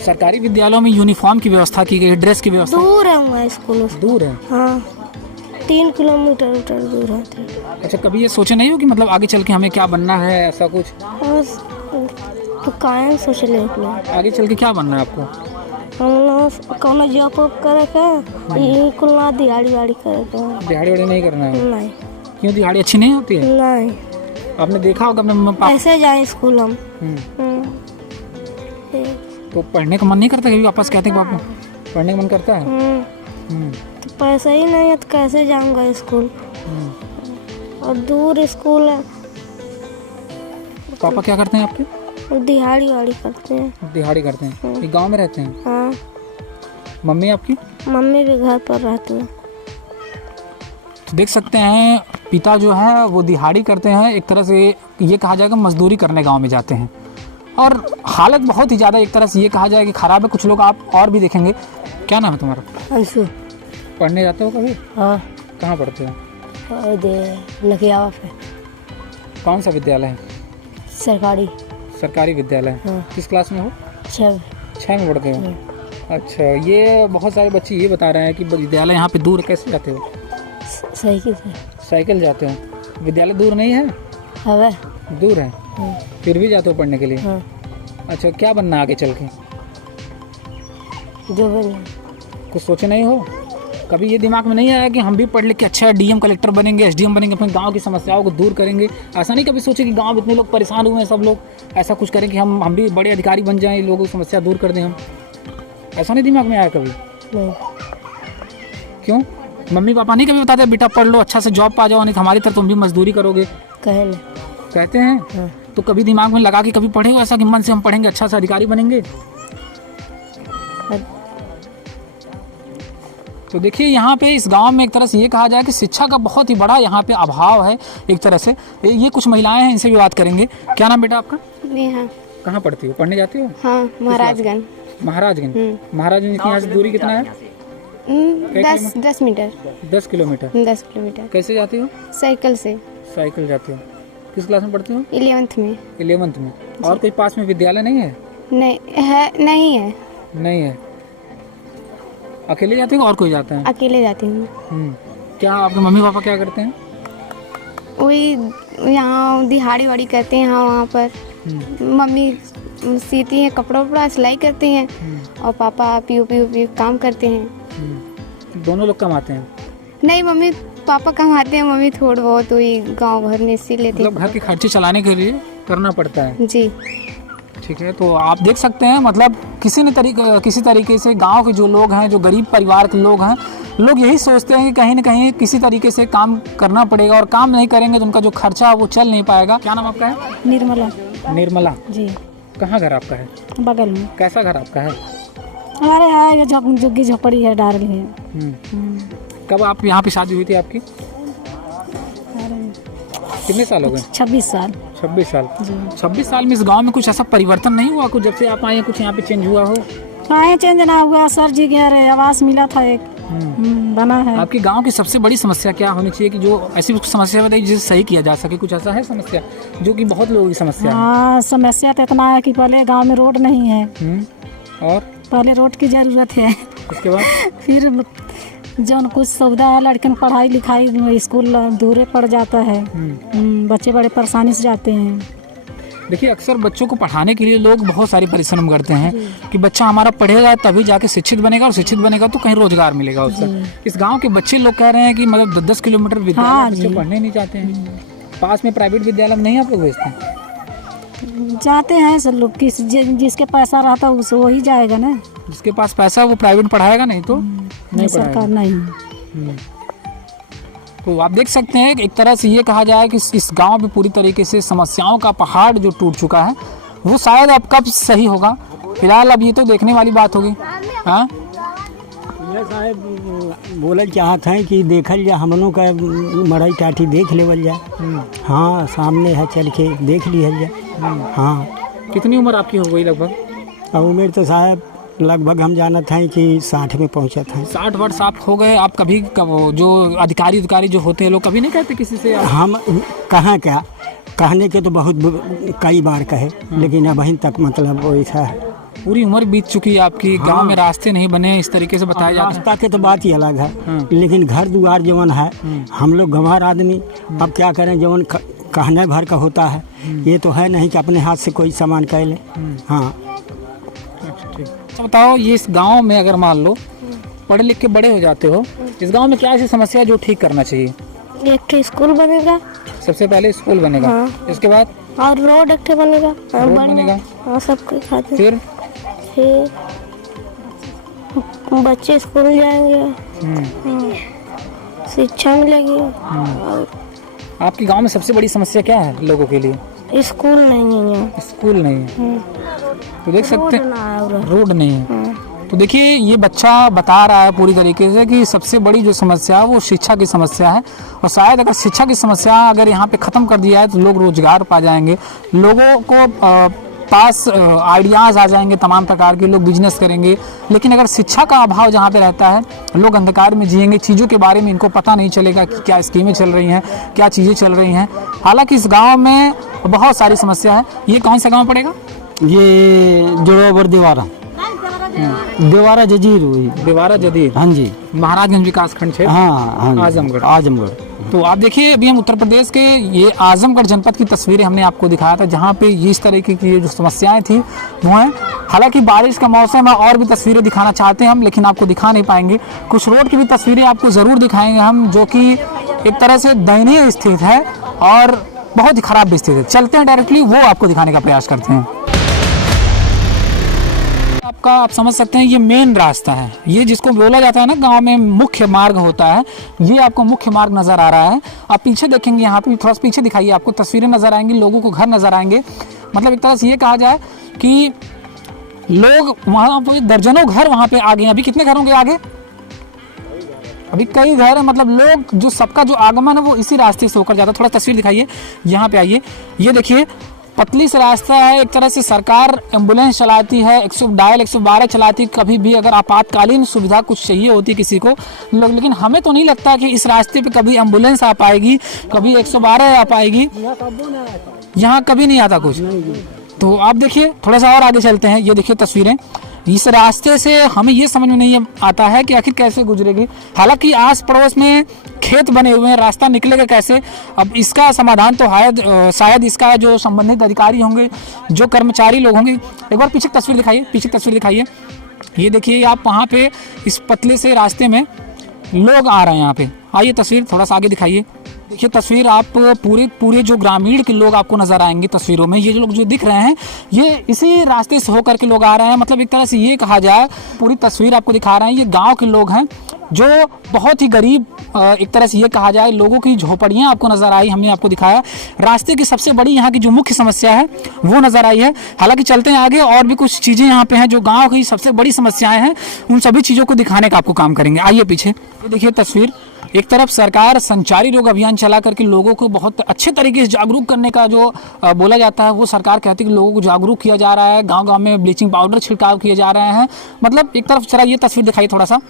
सरकारी विद्यालयों में यूनिफॉर्म की व्यवस्था की गई, ड्रेस की व्यवस्था दूर है वहाँ स्कूल। दूर है? हाँ, 3 किलोमीटर दूर है। अच्छा, कभी ये सोचे नहीं हो कि मतलब आगे चल के हमें क्या बनना है, ऐसा कुछ? तो काहे सोच ले आगे चल के क्या बनना है आपको? हम कौन जॉब करे का कुल ना दिहाड़ी वाड़ी करे का। दिहाड़ी वाड़ी नहीं करना है? नहीं। क्यों, दिहाड़ी अच्छी नहीं होती है? नहीं, आपने देखा होगा अपने मम्मी पापा। ऐसे जाए स्कूल हम। तो पढ़ने का मन नहीं करता? कभी वापस कहते हैं पापा पढ़ने का मन करता है? तो पैसा ही नहीं है तो कैसे जाऊंगा स्कूल, और दूर स्कूल है। पापा क्या करते हैं आपके? दिहाड़ी वाड़ी करते हैं। दिहाड़ी करते हैं? ये गांव में रहते हैं? हाँ। मम्मी आपकी? मम्मी भी घर पर रहती है। तो देख सकते हैं पिता जो है वो दिहाड़ी करते हैं, एक तरह से ये कहा जाएगा मजदूरी करने गांव में जाते हैं, और हालत बहुत ही ज़्यादा एक तरह से ये कहा जाए कि ख़राब है। कुछ लोग आप और भी देखेंगे। क्या नाम है तुम्हारा? अंशु। पढ़ने जाते हो कभी? हाँ, कहाँ पढ़ते हो? लखियावा पे कौन सा विद्यालय है? सरकारी विद्यालय। किस क्लास में हो? 6 में पढ़ते हो? अच्छा, ये बहुत सारे बच्चे ये बता रहे हैं कि विद्यालय यहाँ पे दूर है, कैसे जाते हो? साइकिल से। साइकिल जाते हो? विद्यालय दूर नहीं है? हवा दूर है, फिर भी जाते हो पढ़ने के लिए? अच्छा, क्या बनना आगे चल के? जो बने। कुछ सोचे नहीं हो? कभी ये दिमाग में नहीं आया कि हम भी पढ़ लिख के अच्छा डीएम कलेक्टर बनेंगे, एसडीएम बनेंगे, अपने गांव की समस्याओं को दूर करेंगे? ऐसा नहीं कभी सोचे कि गांव में इतने लोग परेशान हुए हैं, सब लोग ऐसा कुछ करें कि हम भी बड़े अधिकारी बन जाएं, लोगों की समस्या दूर कर दें हम? ऐसा नहीं दिमाग में आया कभी? नहीं। क्यों? मम्मी पापा नहीं कभी बताते बेटा पढ़ लो, अच्छा से जॉब पा जाओ, नहीं तो हमारी तरह तुम भी मजदूरी करोगे? कहते हैं? तो कभी दिमाग में लगा के कभी पढ़े हो ऐसा कि मन से हम पढ़ेंगे, अच्छा से अधिकारी बनेंगे? तो देखिए यहाँ पे इस गांव में एक तरह से ये कहा जाए कि शिक्षा का बहुत ही बड़ा यहाँ पे अभाव है एक तरह से। ये कुछ महिलाएं हैं, इनसे भी बात करेंगे। क्या नाम बेटा आपका? नेहा। कहाँ पढ़ती हो? पढ़ने जाती हो? हाँ, महाराजगंज। महाराजगंज। महाराजगंज यहाँ से दूरी कितना है? 10 मीटर। 10 किलोमीटर। 10 किलोमीटर। कैसे जाती हो? साइकिल से। साइकिल जाती हो। किस क्लास में पढ़ती हो? 11th में। 11th में। और कोई पास में विद्यालय नहीं है? नहीं है। नहीं है। अकेले जाते हो और कोई जाता है? अकेले जाती हूँ। क्या आपके मम्मी पापा क्या करते हैं? वही यहाँ दिहाड़ी वाड़ी करते हैं। हाँ, वहाँ पर मम्मी सीती हैं, कपड़ा सिलाई करती हैं, और पापा पी काम करते हैं। दोनों लोग कमाते हैं? नहीं, मम्मी पापा कमाते हैं, मम्मी थोड़ा बहुत वही गांव भर में सी लेते हैं। मतलब घर के खर्चे चलाने के लिए करना पड़ता है? जी। ठीक है, तो आप देख सकते हैं मतलब किसी तरीके से गांव के जो लोग हैं, जो गरीब परिवार के लोग हैं, लोग यही सोचते हैं कि कहीं ना कहीं किसी तरीके से काम करना पड़ेगा, और काम नहीं करेंगे तो उनका जो खर्चा है वो चल नहीं पाएगा। क्या नाम आपका है? निर्मला। निर्मला जी। कहाँ घर आपका है? बगल में। कैसा घर आपका है? हमारे है झुग्गी झोपड़ी है, डाल है। कब आप यहाँ पे शादी हुई थी आपकी? कितने साल हो गए? 26 साल। 26 साल। 26 साल में इस गांव में कुछ ऐसा परिवर्तन नहीं हुआ? कुछ जब से आप आए हैं कुछ यहाँ पे चेंज हुआ हो? कहाँ चेंज ना हुआ सर जी, घर आवास मिला था एक, बना है। आपके गांव की सबसे बड़ी समस्या क्या होनी चाहिए कि जो ऐसी समस्या बताइए जिसे सही किया जा सके? कुछ ऐसा है समस्या जो कि बहुत लोगों की समस्या है? हाँ, समस्या तो इतना है कि पहले गांव में रोड नहीं है, और पहले रोड की जरूरत है। उसके बाद फिर जौन कुछ सुविधा है, लड़कन पढ़ाई लिखाई स्कूल दूरे पड़ जाता है, बच्चे बड़े परेशानी से जाते हैं। देखिए, अक्सर बच्चों को पढ़ाने के लिए लोग बहुत सारी परिश्रम करते हैं कि बच्चा हमारा पढ़ेगा तभी जाके शिक्षित बनेगा, और शिक्षित बनेगा तो कहीं रोजगार मिलेगा उसका। इस गांव के बच्चे लोग कह रहे हैं कि मतलब 10 किलोमीटर विद्यालय बच्चे पढ़ने नहीं जाते हैं। पास में प्राइवेट विद्यालय में नहीं आप लोग भेजते हैं? जाते हैं सब लोग, जिसके पैसा रहता है उसे वही जाएगा ना। जिसके पास पैसा वो प्राइवेट पढ़ाएगा, नहीं तो नहीं सरकार नहीं। तो आप देख सकते हैं एक तरह से ये कहा जाए कि इस गांव में पूरी तरीके से समस्याओं का पहाड़ जो टूट चुका है, वो शायद अब कब सही होगा। फिलहाल अब ये तो देखने वाली बात होगी। हाँ, साहब बोलल चाहत हैं कि देखल जाए हमनों का मड़ई टाठी देख लेवल जाए। हाँ सामने है, चल के देख लिहल जाए। हाँ कितनी उम्र आपकी हो गई लगभग? अब उम्र तो साहब लगभग हम जानत हैं कि 60 में पहुंचत हैं। 60 वर्ष आप हो गए। आप कभी जो अधिकारी जो होते हैं लोग कभी नहीं कहते किसी से? हम कहाँ क्या कहने के तो बहुत कई बार कहे, लेकिन अब अभी तक मतलब वैसा है। पूरी उम्र बीत चुकी है आपकी। हाँ। गांव में रास्ते नहीं बने इस तरीके से बताया जाता है। रास्ता के तो बात ही अलग है, लेकिन घर दुआर जवन है, हम लोग गंवार आदमी अब क्या करें, जवन कहने भर का होता है, ये तो है नहीं कि अपने हाथ से कोई सामान कह ले। हाँ तो बताओ, ये इस गांव में अगर मान लो पढ़े लिख के बड़े हो जाते हो, इस गांव में क्या ऐसी समस्या है जो ठीक करना चाहिए? एक तो स्कूल बनेगा, सबसे पहले स्कूल बनेगा। हाँ। इसके बाद और रोड एक तो बनेगा, रोड बनेगा। हाँ सबके खातिर। फिर बच्चे स्कूल जाएंगे, शिक्षा मिलेगी। आपके गांव में सबसे बड़ी समस्या क्या है लोगों के लिए? स्कूल नहीं है यहाँ। स्कूल नहीं है, तो देख सकते हैं रोड नहीं है। तो देखिए ये बच्चा बता रहा है पूरी तरीके से कि सबसे बड़ी जो समस्या है वो शिक्षा की समस्या है, और शायद अगर शिक्षा की समस्या अगर यहाँ पे ख़त्म कर दिया है तो लोग रोजगार पा जाएंगे, लोगों को पास आइडियाज़ आ जाएंगे, तमाम प्रकार के लोग बिजनेस करेंगे। लेकिन अगर शिक्षा का अभाव जहाँ पे रहता है, लोग अंधकार में जिएंगे, चीज़ों के बारे में इनको पता नहीं चलेगा कि क्या स्कीमें चल रही हैं, क्या चीज़ें चल रही हैं। हालांकि इस गाँव में बहुत सारी समस्या है। ये कौन सा गाँव पड़ेगा? ये जोड़ोबर देवारा जजीर हुई। देवारा जदीद, हाँ जी, महाराजगंज विकास खंड क्षेत्र, हाँ आजमगढ़। तो आप देखिए अभी हम उत्तर प्रदेश के ये आजमगढ़ जनपद की तस्वीरें हमने आपको दिखाया था, जहाँ पे ये इस तरीके की जो समस्याएं थी वो हैं। हालांकि बारिश का मौसम है, और भी तस्वीरें दिखाना चाहते हैं हम, लेकिन आपको दिखा नहीं पाएंगे। कुछ रोड की भी तस्वीरें आपको ज़रूर दिखाएंगे हम, जो कि एक तरह से दयनीय स्थिति है और बहुत ही खराब भी स्थिति है। चलते हैं डायरेक्टली, वो आपको दिखाने का प्रयास करते हैं। आपका आप समझ सकते हैं ये मेन रास्ता है, ये जिसको बोला जाता है ना गांव में मुख्य मार्ग होता है, ये आपको मुख्य मार्ग नज़र आ रहा है। आप पीछे देखेंगे, यहाँ पे थोड़ा सा पीछे दिखाइए, आपको तस्वीरें नज़र आएंगी, लोगों को घर नज़र आएंगे। मतलब एक तरह से ये कहा जाए कि लोग वहाँ पे दर्जनों घर वहाँ पे आ गए। अभी कितने घर होंगे आगे? अभी कई घर है। मतलब लोग जो सबका जो आगमन है वो इसी रास्ते से होकर जाता है। थोड़ा तस्वीर दिखाइए, यहाँ पे आइए, ये देखिए पतली सा रास्ता है। एक तरह से सरकार एम्बुलेंस चलाती है, 112 चलाती, कभी भी अगर आपातकालीन सुविधा कुछ चाहिए होती किसी को लोग। लेकिन हमें तो नहीं लगता कि इस रास्ते पे कभी एम्बुलेंस आ पाएगी, कभी 112 आ पाएगी, यहाँ कभी नहीं आता कुछ। तो आप देखिए, थोड़ा सा और आगे चलते हैं, ये देखिए तस्वीरें। इस रास्ते से हमें ये समझ में नहीं आता है कि आखिर कैसे गुजरेगी। हालांकि आस पड़ोस में खेत बने हुए हैं, रास्ता निकलेगा कैसे? अब इसका समाधान तो शायद इसका जो संबंधित अधिकारी होंगे, जो कर्मचारी लोग होंगे। एक बार पीछे तस्वीर दिखाइए, पीछे तस्वीर दिखाइए, ये देखिए आप वहाँ पे इस पतले से रास्ते में लोग आ रहे हैं। यहाँ पे आइए, तस्वीर थोड़ा सा आगे दिखाइए। देखिए तस्वीर, आप पूरे जो ग्रामीण के लोग आपको नजर आएंगे तस्वीरों में। ये जो लोग जो दिख रहे हैं, ये इसी रास्ते से होकर के लोग आ रहे हैं। मतलब एक तरह से ये कहा जाए, पूरी तस्वीर आपको दिखा रहे हैं, ये गांव के लोग हैं जो बहुत ही गरीब, एक तरह से ये कहा जाए, लोगों की झोपड़ियाँ आपको नजर आई, हमने आपको दिखाया। रास्ते की सबसे बड़ी यहाँ की जो मुख्य समस्या है वो नजर आई है। हालांकि चलते हैं आगे, और भी कुछ चीज़ें यहाँ पे हैं जो गाँव की सबसे बड़ी समस्याएं हैं, उन सभी चीज़ों को दिखाने का आपको काम करेंगे। आइए पीछे, ये देखिए तस्वीर। एक तरफ सरकार संचारी रोग अभियान चला करके लोगों को बहुत अच्छे तरीके से जागरूक करने का जो बोला जाता है, वो सरकार कहती है कि लोगों को जागरूक किया जा रहा है, गांव-गांव में ब्लीचिंग पाउडर छिड़काव किए जा रहे हैं। मतलब एक तरफ जरा ये तस्वीर दिखाई थोड़ा सा,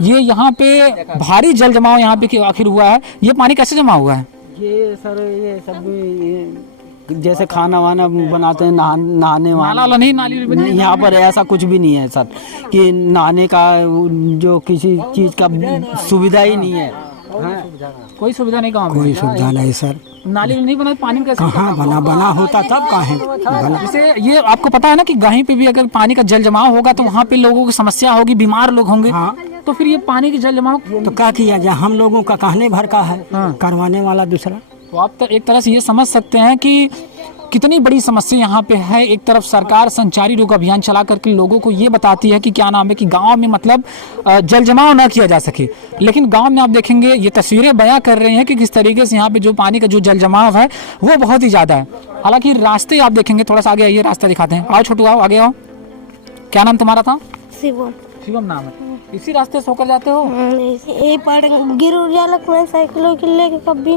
ये यहाँ पे भारी जल जमाव यहाँ पे आखिर हुआ है। ये पानी कैसे जमा हुआ है? ये सर ये सब जैसे खाना वाना बनाते हैं, नहाने वाला नहीं, नाली यहाँ पर ऐसा कुछ भी नहीं है सर, कि नहाने का जो किसी चीज़ का सुविधा ही नहीं है। कोई सुविधा नहीं गाँव में? कोई सुविधा नहीं सर। नाली नहीं बना, पानी कैसे? कहाँ बना होता तब कहाँ जैसे ये आपको पता है ना कि कहीं पे भी अगर पानी का जल जमाव होगा तो वहाँ पे लोगों की समस्या होगी, बीमार लोग होंगे। हाँ। तो फिर ये पानी की जल जमाव तो क्या किया जाए? हम लोगों का कहने भर का है, करवाने वाला दूसरा। तो आप तो एक तरह से ये समझ सकते हैं कि कितनी बड़ी समस्या यहाँ पे है। एक तरफ सरकार संचारी रोग अभियान चला करके लोगों को ये बताती है कि क्या नाम है कि गांव में मतलब जल जमाव ना किया जा सके, लेकिन गांव में आप देखेंगे ये तस्वीरें बयां कर रही हैं कि किस तरीके से यहाँ पे जो पानी का जो जल जमाव है वो बहुत ही ज़्यादा है। हालांकि रास्ते आप देखेंगे, थोड़ा सा आगे आइए, रास्ता दिखाते हैं। आओ छोटू, आओ आगे आओ। क्या नाम तुम्हारा था? शिवम। शिवम नाम है। इसी रास्ते से होकर जाते हो? ये पड़ गिर उड़ जाला मैं साइकिलों के लेके कभी।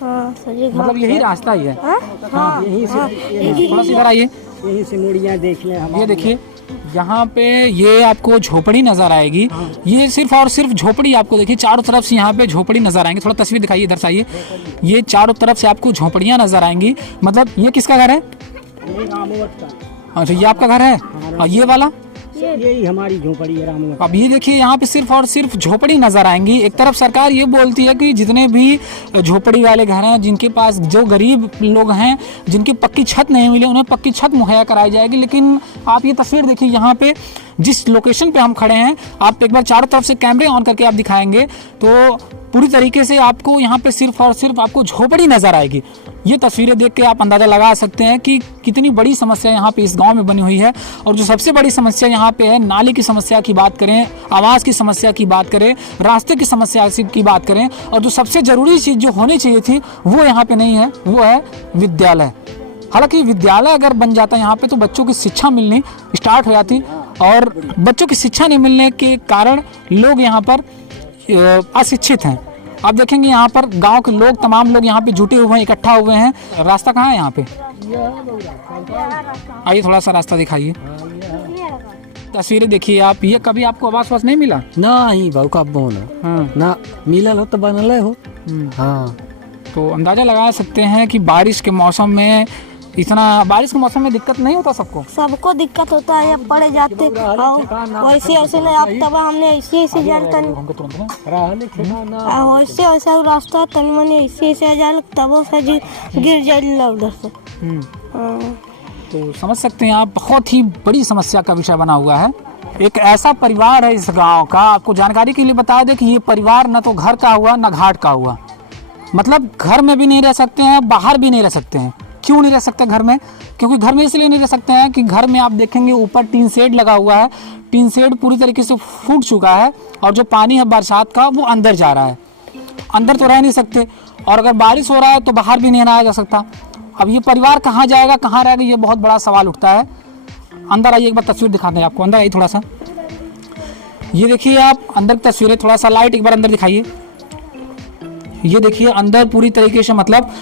हाँ सही मतलब यही रास्ता ही है? हाँ थोड़ा सा इधर आइए, यही से मुड़ियाँ देख लें हम। ये देखिए यहाँ पे ये आपको झोपड़ी नजर आएगी। ये सिर्फ और सिर्फ झोपड़ी आपको देखिए, चारों तरफ से यहाँ पे झोपड़ी नजर आएंगे। थोड़ा तस्वीर दिखाइए, इधर से आइए। ये चारों तरफ से आपको झोपड़ियाँ नजर आएंगी। मतलब ये किसका घर है? अच्छा ये आपका घर है। और ये वाला? यही हमारी झोपड़ी है रामू। अब ये देखिए यहाँ पे सिर्फ और सिर्फ झोपड़ी नजर आएंगी। एक तरफ सरकार ये बोलती है कि जितने भी झोपड़ी वाले घर हैं, जिनके पास जो गरीब लोग हैं, जिनकी पक्की छत नहीं मिली, उन्हें पक्की छत मुहैया कराई जाएगी। लेकिन आप ये तस्वीर देखिए, यहाँ पे जिस लोकेशन पे हम खड़े हैं, आप एक बार चारों तरफ से कैमरे ऑन करके आप दिखाएंगे तो पूरी तरीके से आपको यहाँ पे सिर्फ और सिर्फ आपको झोपड़ी नजर आएगी। ये तस्वीरें देख के आप अंदाजा लगा सकते हैं कि कितनी बड़ी समस्या यहाँ पे इस गांव में बनी हुई है। और जो सबसे बड़ी समस्या यहाँ पे है, नाले की समस्या की बात करें, आवास की समस्या की बात करें, रास्ते की समस्या की बात करें, और जो सबसे जरूरी चीज जो होनी चाहिए थी वो यहाँ पे नहीं है, वो है विद्यालय। हालांकि विद्यालय अगर बन जाता यहाँ पे तो बच्चों की शिक्षा मिलनी स्टार्ट हो जाती, और बच्चों की शिक्षा नहीं मिलने के कारण लोग यहाँ पर अशिक्षित हैं। आप देखेंगे यहाँ पर गांव के लोग, तमाम लोग यहाँ पे जुटे हुए हैं, इकट्ठा हुए हैं। रास्ता कहाँ है यहाँ पे? आइए थोड़ा सा रास्ता दिखाइए। तस्वीरें देखिए आप। ये कभी आपको आवास वास नहीं मिला? नहीं भाऊ कब बोला। हाँ। ना मिलल हो तो बनल हो। हाँ तो अंदाजा लगा सकते हैं कि बारिश के मौसम में दिक्कत नहीं होता सबको? सबको दिक्कत होता है, अब पड़े जाते वैसे वैसे नहीं। अब तब हमने ऐसे जानता वैसे वैसे रास्ता तनी मनी ऐसे जाल तब से गिर जाए उधर से। तो समझ सकते हैं आप, बहुत ही बड़ी समस्या का विषय बना हुआ है। एक ऐसा परिवार है इस गांव का, आपको जानकारी के लिए बता दें कि ये परिवार न तो घर का हुआ न घाट का हुआ। मतलब घर में भी नहीं रह सकते हैं, बाहर भी नहीं रह सकते हैं। क्यों नहीं रह सकते घर में? क्योंकि घर में इसलिए नहीं रह सकते हैं कि घर में आप देखेंगे ऊपर टीन शेड लगा हुआ है। टीन शेड पूरी तरीके से फूट चुका है, और जो पानी है बरसात का वो अंदर जा रहा है। अंदर तो रह नहीं सकते, और अगर बारिश हो रहा है तो बाहर भी नहीं रहा जा सकता। अब ये परिवार कहाँ जाएगा, कहाँ रहेगा, ये बहुत बड़ा सवाल उठता है। अंदर आइए, एक बार तस्वीर दिखाते हैं आपको। अंदर आइए थोड़ा सा। ये देखिए आप अंदर की तस्वीरें, थोड़ा सा लाइट एक बार अंदर दिखाइए। ये देखिए अंदर पूरी तरीके से, मतलब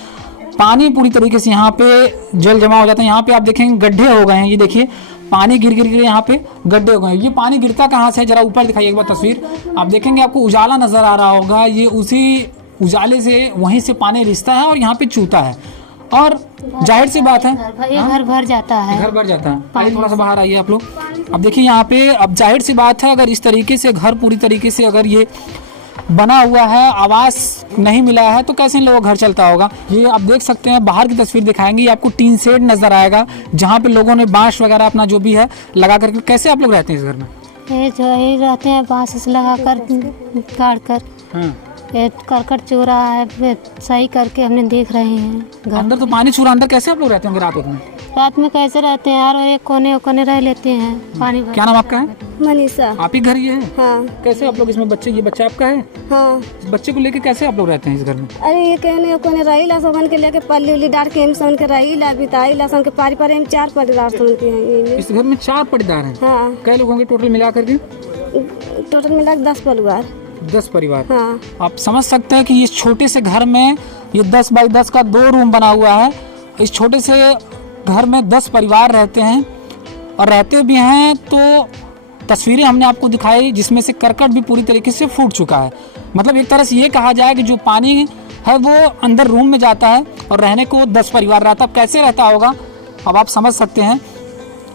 पानी पूरी तरीके से यहाँ पे जल जमा हो जाता है। यहाँ पे आप देखेंगे गड्ढे हो गए हैं। ये देखिए पानी गिर गिर यहाँ पे गड्ढे हो गए हैं। ये पानी गिरता कहाँ से है, जरा ऊपर दिखाइए एक बार तस्वीर। आप देखेंगे आपको उजाला नजर आ रहा होगा। ये उसी उजाले से वहीं से पानी रिसता है और यहाँ पे चूता है। और जाहिर सी बात है घर भर जाता है। घर भर जाता है। आइए थोड़ा सा बाहर आइए आप लोग। अब देखिए यहाँ पे, अब जाहिर सी बात है, अगर इस तरीके से घर पूरी तरीके से अगर ये बना हुआ है, आवास नहीं मिला है, तो कैसे लोगों का घर चलता होगा। ये आप देख सकते हैं, बाहर की तस्वीर दिखाएंगे, आपको टीन शेड नजर आएगा जहाँ पे लोगों ने बांस वगैरह अपना जो भी है लगा करके। कैसे आप लोग रहते हैं इस घर में? ये जो है रहते हैं बांस लगा कर काट कर। ये करकट चूरा है, सही करके हमने देख रहे हैं। अंदर तो पानी चूरा, अंदर कैसे आप लोग रहते होंगे रात में? कैसे रहते हैं यार, एक कोने रह लेते हैं पानी भर। क्या नाम आपका है? मनीषा। आप ही घर ये है? हाँ। कैसे आप लोग इसमें बच्चे, ये बच्चा आपका है? हाँ। इस बच्चे को लेके कैसे आप लोग रहते हैं इस घर में? अरे ये कहने कोने रही ला सोहन के लेके पल्ली उल्ली डाल के हम सोन के रही ला बिताई ला सोन के पारी पारी हम 4 परिवार सोन के हैं। इस घर में 4 पटीदार हैं? हाँ। कई लोग होंगे टोटल मिला करके? टोटल मिला 10 परिवार। 10 परिवार। हाँ। आप समझ सकते हैं कि इस छोटे से घर में ये 10 बाई 10 का 2 रूम बना हुआ है। इस छोटे से घर में 10 परिवार रहते हैं, और रहते भी हैं तो तस्वीरें हमने आपको दिखाई जिसमें से करकट भी पूरी तरीके से फूट चुका है। मतलब एक तरह से ये कहा जाए कि जो पानी है वो अंदर रूम में जाता है और रहने को 10 परिवार रहता। अब कैसे रहता होगा, अब आप समझ सकते हैं।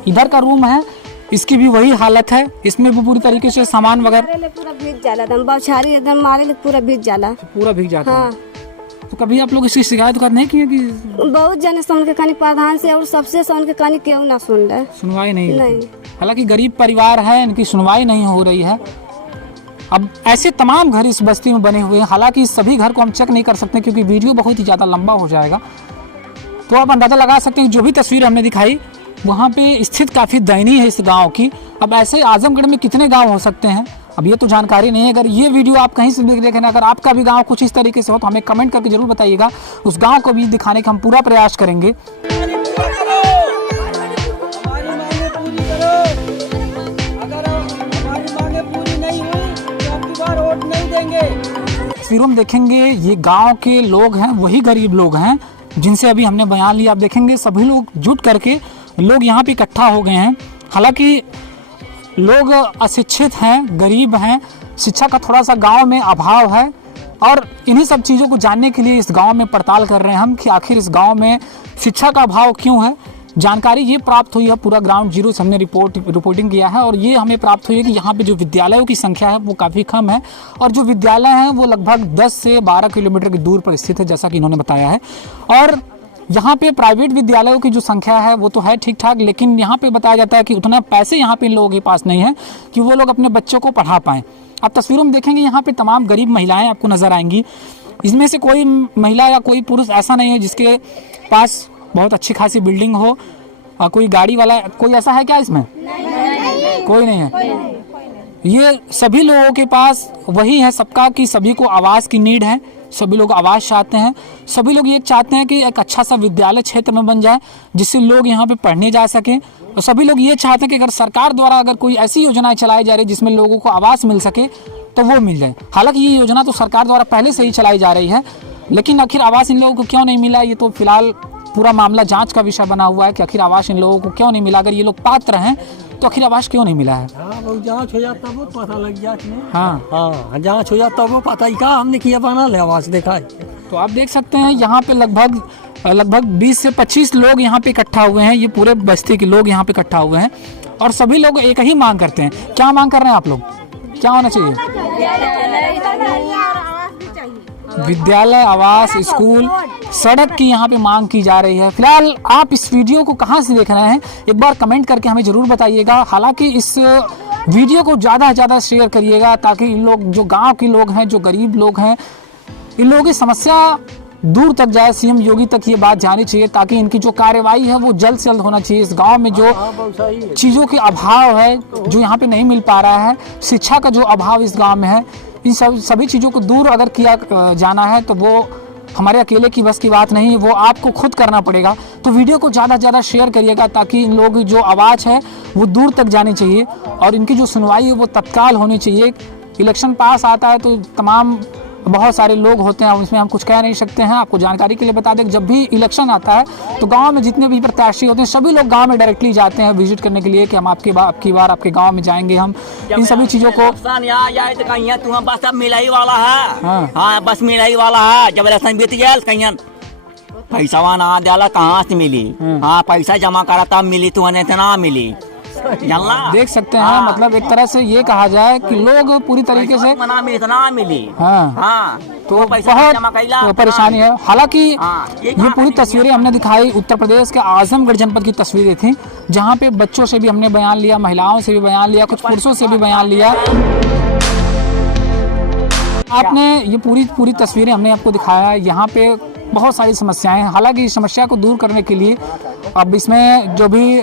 इधर का रूम है, इसकी भी वही हालत है, इसमें भी पूरी तरीके से सामान वगैरह पूरा भीग जाला, एकदम बौछारी एकदम मारे पूरा भीग जाला। पूरा भीग जाता हाँ। है। तो कभी आप लोग इसकी शिकायत नहीं की है कि? बहुत जने सुन के कहानी प्रधान से और सबसे सुन के कहानी क्यों ना सुन रहे, सुनवाई नहीं। नहीं। हालांकि गरीब परिवार है, इनकी सुनवाई नहीं हो रही है। अब ऐसे तमाम घर इस बस्ती में बने हुए हैं। हालांकि सभी घर को हम चेक नहीं कर सकते क्योंकि वीडियो बहुत ही ज़्यादा लंबा हो जाएगा। तो आप अंदाज़ा लगा सकते हैं जो भी तस्वीर हमने दिखाई वहाँ पे स्थिति काफ़ी दयनीय है इस गाँव की। अब ऐसे आजमगढ़ में कितने गाँव हो सकते हैं, अब ये तो जानकारी नहीं है। अगर ये वीडियो आप कहीं से भी देखें, अगर आपका भी गांव कुछ इस तरीके से हो तो हमें कमेंट करके जरूर बताइएगा। उस गांव को भी दिखाने का हम पूरा प्रयास करेंगे। हमारी मांगे पूरी करो, अगर हमारी मांगे पूरी नहीं तस्वीरों में देखेंगे ये गांव के लोग हैं, वही गरीब लोग हैं जिनसे अभी हमने बयान लिया। आप देखेंगे सभी लोग जुट करके लोग यहाँ पे इकट्ठा हो गए हैं। हालांकि लोग अशिक्षित हैं, गरीब हैं, शिक्षा का थोड़ा सा गांव में अभाव है और इन्हीं सब चीज़ों को जानने के लिए इस गांव में पड़ताल कर रहे हैं हम कि आखिर इस गांव में शिक्षा का अभाव क्यों है। जानकारी ये प्राप्त हुई है, पूरा ग्राउंड जीरो से हमने रिपोर्टिंग किया है और ये हमें प्राप्त हुई है कि यहाँ पे जो विद्यालयों की संख्या है वो काफ़ी कम है और जो विद्यालय हैं वो लगभग 10 से 12 किलोमीटर की दूर पर स्थित है, जैसा कि इन्होंने बताया है। और यहाँ पे प्राइवेट विद्यालयों की जो संख्या है वो तो है ठीक ठाक, लेकिन यहाँ पे बताया जाता है कि उतना पैसे यहाँ पे इन लोगों के पास नहीं है कि वो लोग अपने बच्चों को पढ़ा पाएँ। आप तस्वीरों में देखेंगे यहाँ पे तमाम गरीब महिलाएं आपको नजर आएंगी। इसमें से कोई महिला या कोई पुरुष ऐसा नहीं है जिसके पास बहुत अच्छी खासी बिल्डिंग हो, कोई गाड़ी वाला, कोई ऐसा है क्या इसमें? कोई नहीं है। ये सभी लोगों के पास वही है सबका कि सभी को आवास की नीड है, सभी लोग आवास चाहते हैं, सभी लोग ये चाहते हैं कि एक अच्छा सा विद्यालय क्षेत्र में बन जाए जिससे लोग यहाँ पे पढ़ने जा सकें। और सभी लोग ये चाहते हैं कि अगर सरकार द्वारा अगर कोई ऐसी योजनाएं चलाई जा रही है जिसमें लोगों को आवास मिल सके तो वो मिल जाए। हालांकि ये योजना तो सरकार द्वारा पहले से ही चलाई जा रही है, लेकिन आखिर आवास इन लोगों को क्यों नहीं मिला, ये तो फिलहाल पूरा मामला जांच का विषय बना हुआ है कि आखिर आवास इन लोगों को क्यों नहीं मिला। अगर ये लोग पात्र हैं तो आखिर आवास क्यों नहीं मिला है? जांच हो जाता वो पता लग जाती है। हाँ जांच हो जाता वो पता ही कहा हमने किया बना ले आवास देखा है। तो आप देख सकते हैं यहाँ पे लगभग 20 से 25 लोग यहाँ पे इकट्ठा हुए हैं। ये पूरे बस्ती के लोग यहाँ पे इकट्ठा हुए हैं और सभी लोग एक ही मांग करते हैं। क्या मांग कर रहे हैं आप लोग? क्या होना चाहिए? विद्यालय, आवास, स्कूल, सड़क की यहाँ पे मांग की जा रही है। फिलहाल आप इस वीडियो को कहाँ से देख रहे हैं एक बार कमेंट करके हमें जरूर बताइएगा। हालांकि इस वीडियो को ज़्यादा से ज़्यादा शेयर करिएगा ताकि इन लोग जो गांव के लोग हैं, जो गरीब लोग हैं, इन लोगों की समस्या दूर तक जाए, सीएम योगी तक ये बात जानी चाहिए ताकि इनकी जो कार्रवाई है वो जल्द से जल्द होना चाहिए। इस गांव में जो चीज़ों के अभाव है, जो यहाँ पे नहीं मिल पा रहा है, शिक्षा का जो अभाव इस गांव में है, इन सभी चीज़ों को दूर अगर किया जाना है तो वो हमारे अकेले की बस की बात नहीं है, वो आपको खुद करना पड़ेगा। तो वीडियो को ज़्यादा से ज़्यादा शेयर करिएगा ताकि इन लोगों की जो आवाज़ है वो दूर तक जानी चाहिए और इनकी जो सुनवाई है वो तत्काल होनी चाहिए। इलेक्शन पास आता है तो तमाम बहुत सारे लोग होते हैं, उसमें हम कुछ कह नहीं सकते हैं। आपको जानकारी के लिए बता दें, जब भी इलेक्शन आता है तो गांव में जितने भी प्रत्याशी होते हैं सभी लोग गांव में डायरेक्टली जाते हैं विजिट करने के लिए कि हम आपकी बार आपके गांव में जाएंगे। हम इन सभी चीज़ों को बस मिलाई वाला है। हाँ बस मिलाई वाला है। जब इलेक्शन बीत गया कहीं पैसा ना दिला कहाँ से मिली? हाँ पैसा जमा करा तब मिली, तो इतना मिली। देख सकते हैं मतलब एक तरह से ये कहा जाए कि लोग पूरी तरीके से इतना मिली। हाँ तो बहुत परेशानी है। हालांकि ये पूरी तस्वीरें हमने दिखाई उत्तर प्रदेश के आजमगढ़ जनपद की तस्वीरें थी जहाँ पे बच्चों से भी हमने बयान लिया, महिलाओं से भी बयान लिया, कुछ पुरुषों से भी बयान लिया। आपने ये पूरी तस्वीरें हमने आपको दिखाया। यहाँ पे बहुत सारी समस्याएं हैं। हालांकि इस समस्या को दूर करने के लिए अब इसमें जो भी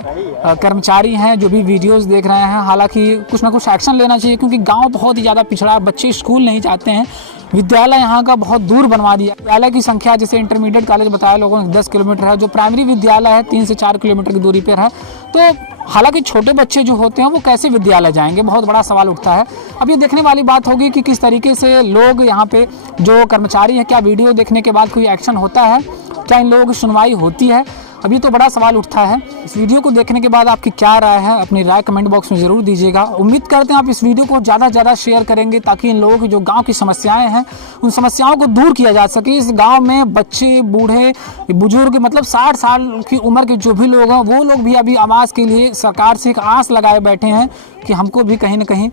कर्मचारी हैं, जो भी वीडियोस देख रहे हैं, हालांकि कुछ ना कुछ एक्शन लेना चाहिए क्योंकि गांव बहुत ही ज़्यादा पिछड़ा है। बच्चे स्कूल नहीं जाते हैं, विद्यालय यहाँ का बहुत दूर बनवा दिया। विद्यालय की संख्या जैसे इंटरमीडिएट कॉलेज बताया लोगों ने 10 किलोमीटर है, जो प्राइमरी विद्यालय है 3 से 4 किलोमीटर की दूरी पर है। तो हालांकि छोटे बच्चे जो होते हैं वो कैसे विद्यालय जाएंगे, बहुत बड़ा सवाल उठता है। अब ये देखने वाली बात होगी कि किस तरीके से लोग यहाँ पे जो कर्मचारी हैं, क्या वीडियो देखने के बाद कोई एक्शन होता है, क्या इन लोगों की सुनवाई होती है, अब ये तो बड़ा सवाल उठता है। इस वीडियो को देखने के बाद आपकी क्या राय है, अपनी राय कमेंट बॉक्स में ज़रूर दीजिएगा। उम्मीद करते हैं आप इस वीडियो को ज़्यादा से ज़्यादा शेयर करेंगे ताकि इन लोगों की जो गांव की समस्याएं हैं उन समस्याओं को दूर किया जा सके। इस गांव में बच्चे, बूढ़े, बुजुर्ग, मतलब 60 साल की उम्र के जो भी लोग हैं वो लोग भी अभी आवास के लिए सरकार से एक आस लगाए बैठे हैं कि हमको भी कहीं ना कहीं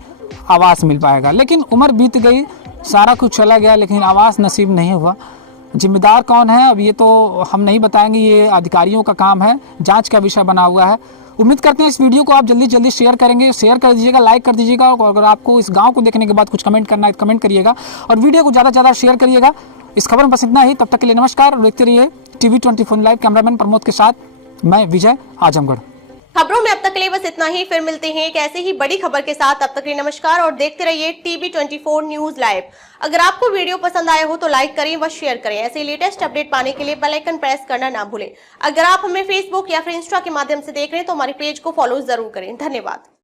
आवास मिल पाएगा। लेकिन उम्र बीत गई, सारा कुछ चला गया, लेकिन आवास नसीब नहीं हुआ। जिम्मेदार कौन है अब ये तो हम नहीं बताएंगे, ये अधिकारियों का काम है, जांच का विषय बना हुआ है। उम्मीद करते हैं इस वीडियो को आप जल्दी शेयर करेंगे, शेयर कर दीजिएगा, लाइक कर दीजिएगा और अगर आपको इस गांव को देखने के बाद कुछ कमेंट करना है तो कमेंट करिएगा और वीडियो को ज़्यादा से ज़्यादा शेयर करिएगा। इस खबर में बस इतना ही। तब तक के लिए नमस्कार और देखते रहिए TV24 लाइव। कैमरामैन प्रमोद के साथ मैं विजय, आजमगढ़। खबरों में अब तक के लिए बस इतना ही। फिर मिलते हैं एक ऐसे ही बड़ी खबर के साथ। तब तक के लिए नमस्कार और देखते रहिए TV24 न्यूज लाइव। अगर आपको वीडियो पसंद आए हो तो लाइक करें व शेयर करें। ऐसे लेटेस्ट अपडेट पाने के लिए बेल आइकन प्रेस करना ना भूलें। अगर आप हमें फेसबुक या फिर इंस्टा के माध्यम से देख रहे हैं तो हमारे पेज को फॉलो जरूर करें। धन्यवाद।